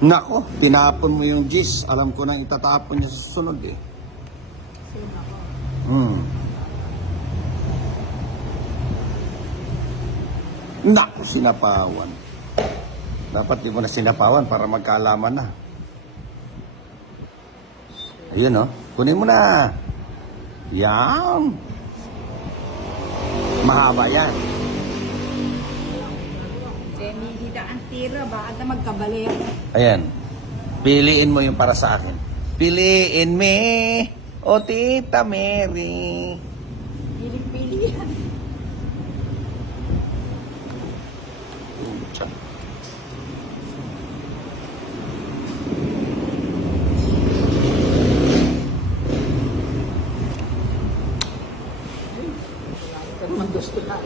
Nako, tinapon mo yung gis. Alam ko na itatapon niya sa susunod eh. Sino ako? Nako, sinapawan. Dapat di mo na sinapawan para magkaalaman na. Ayun, oh. Kunin mo na. Yan. Mahaba yan. Hindi ang tira, bakit na magkabalik? Ayan. Piliin mo yung para sa akin. Piliin me, o Tita Mary. Piling-pili yan. Ito naman gusto na.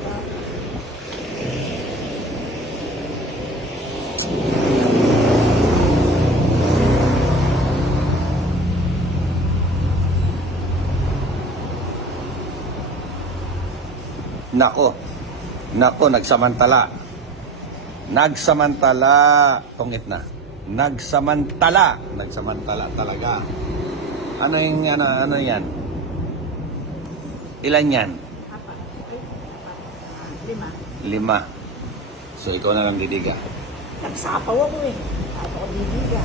Nako, nagsamantala. Nagsamantala. Tungit na. Nagsamantala talaga. Ano yung, ano yan? Ilan yan? Apat. 5. So, ikaw na lang didiga. Nagsapaw ako eh. Ako ko didiga.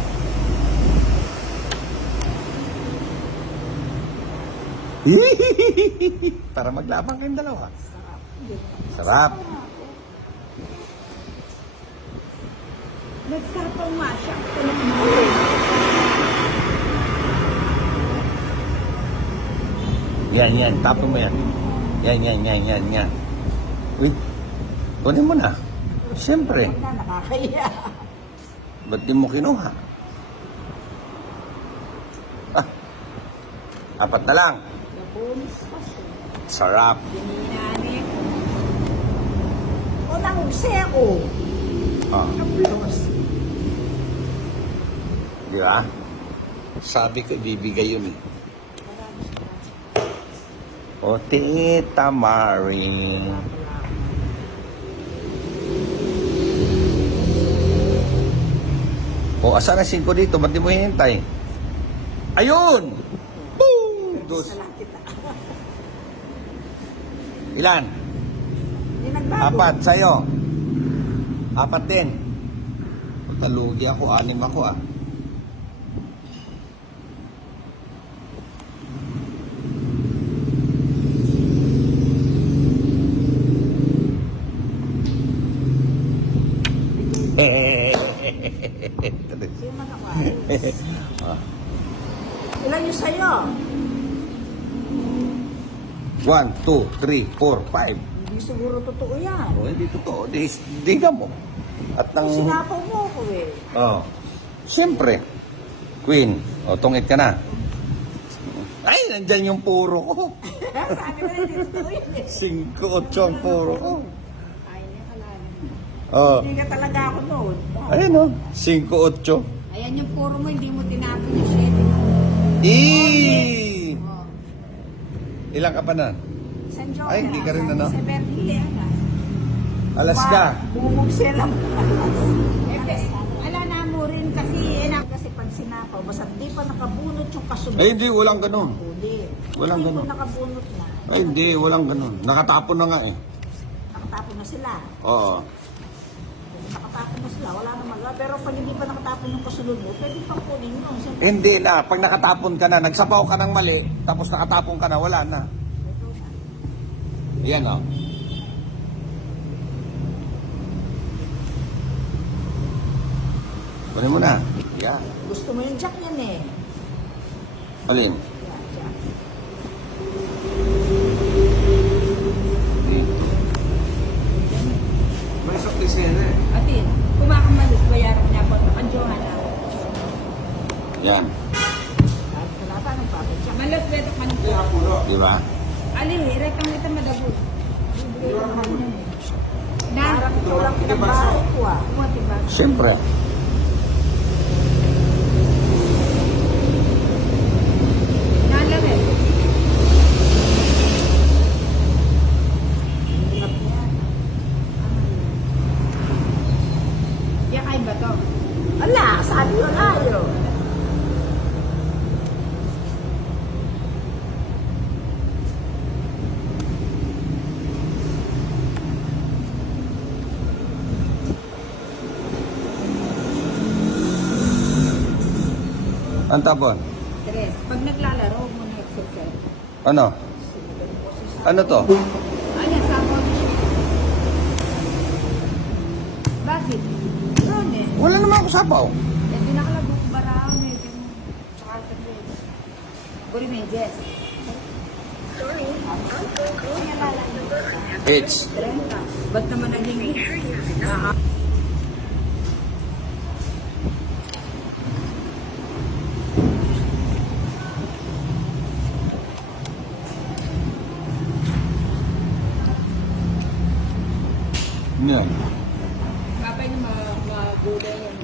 Para maglabang kayong dalawa. Sarap. Sarap. Nagsapaw nga siya. Yan. Tapon mo yan. Yan. Uy, kunin mo na. Siyempre. Huwag na, nakakaya. Ba't di mo kinuha? Apat na lang. Bonus kasi. Sarap. Dininani ko. O, nangugsi ako. Nablos. Di ba? Sabi ko, ibibigay yun eh. O, Tita Mary. O, asan na 5 dito? Ba't di mo hinintay? Ayun! Boom! Dos. Salang kita. Ilan? Hindi nagbago. 4 sa'yo. 4 din. Talugi ako, 6 ako ah. Sino man ako? Ilan yung sa'yo? 1, 2, 3, 4, 5. Hindi siguro totoo yan. O, hindi totoo. Diga mo. At nang... Sinapaw mo ako eh. Oh. Siyempre. Queen. O, tungit ka na. Ay, nandyan yung puro ko. Sabi mo na hindi totoo yan eh. 5, 8 ang puro ko. Ay, nakalalim. Oh. Hindi ka talaga ako noon. Ayun o. 5, 8. Ayan yung puro mo, hindi mo tinapon yung 7 mo. Eh! Oh. Ilang ka pa na? San Joel. Ay, hindi ka rin ano? 70. Alas ka. Bumugsi lang. Ala na mo rin kasi, kasi pag sinapaw, basta di pa nakabunot yung kasunod. Ay, hindi. Walang ganun. Hindi. Walang ganun. Hindi nakabunot na. Ay, hindi. Walang ganun. Nakatapon na nga eh. Nakatapon na sila. Oo. Nakatapon na sila, wala naman. Pero pag hindi pa nakatapon yung kasunod mo, pwede pang kunin mo. Siyempre, Hindi na. Pag nakatapon ka na, nagsapaw ka ng mali, tapos nakatapon ka na, wala na. ito na. Yan o. Kunin mo na. Yan. Gusto mo yung jack yan eh. Alin? Yan, jack. May saktis ka na eh. Atin, kumakamalus, bayaran niya po. Kanjohan na. Yan. Kahit wala pa, nagpapatya. Malas, beto ka nito. Di ba? Alin, rekang ito madabot. Bibigay ko naman yan eh. Parang ito lang pinagbahay ko ah. Diba? Siyempre. Nalamit. Hirap yan. Yakay ba to? Ala, sabi ko Ang tapon? Tres. Pag naglalaro, huwag mo na exercise. Ano? Ano to? Ano, sabon? Bakit? Ron eh. Wala naman ako sapaw. Eh, pinakalabong barao, medyo tsaka sabi. Guri Mendes. Sorry. It's 30. Ba't naman naging yan. Kapay na magulay yan.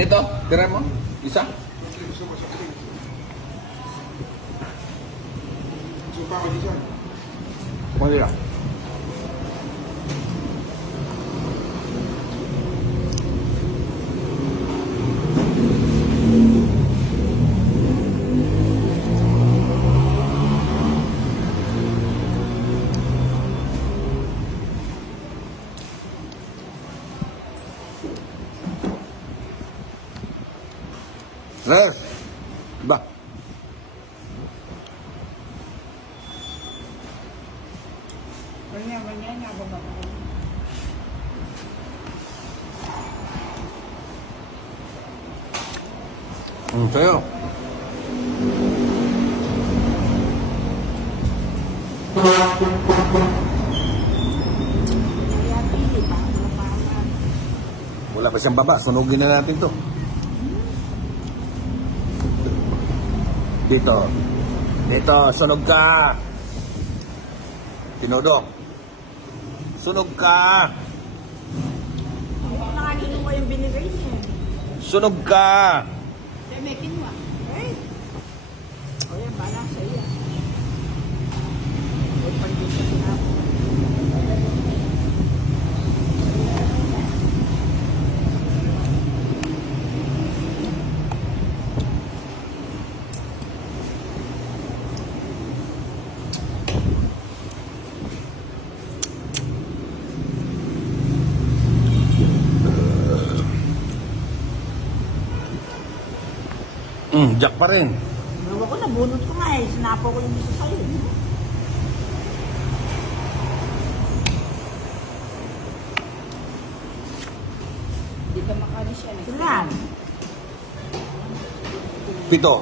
Dito, tira mo. Isa. Kuha Res. Ba. Ganyan nga ba ba? Sa'yo. Kaya pili pa. Mapaman. Wala pa siyang baba. Sunugin na natin to. Dito. Dito, sunog ka. Tinodok. Sunog ka. Nakakino mo yung binigay niya. Sunog ka. Kaya may kinuha. Eh. O yan, balang sa iya. Huwag pa rin sa sinabi. Jack pa rin. Ewan ko, nabunot ko nga eh. Sinapo ko yung gusto sa'yo. Hindi ka makali siya. Silan. Pito.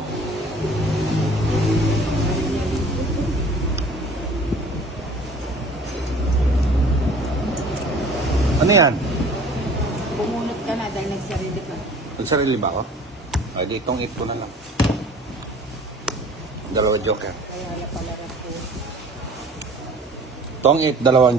Ano yan? Bumunot ka na dahil nagsarili ka. Nagsarili ba ako? Ay, ditong ito na lang. Dalawa joker. Kaya pala ko. Tong it, dalawang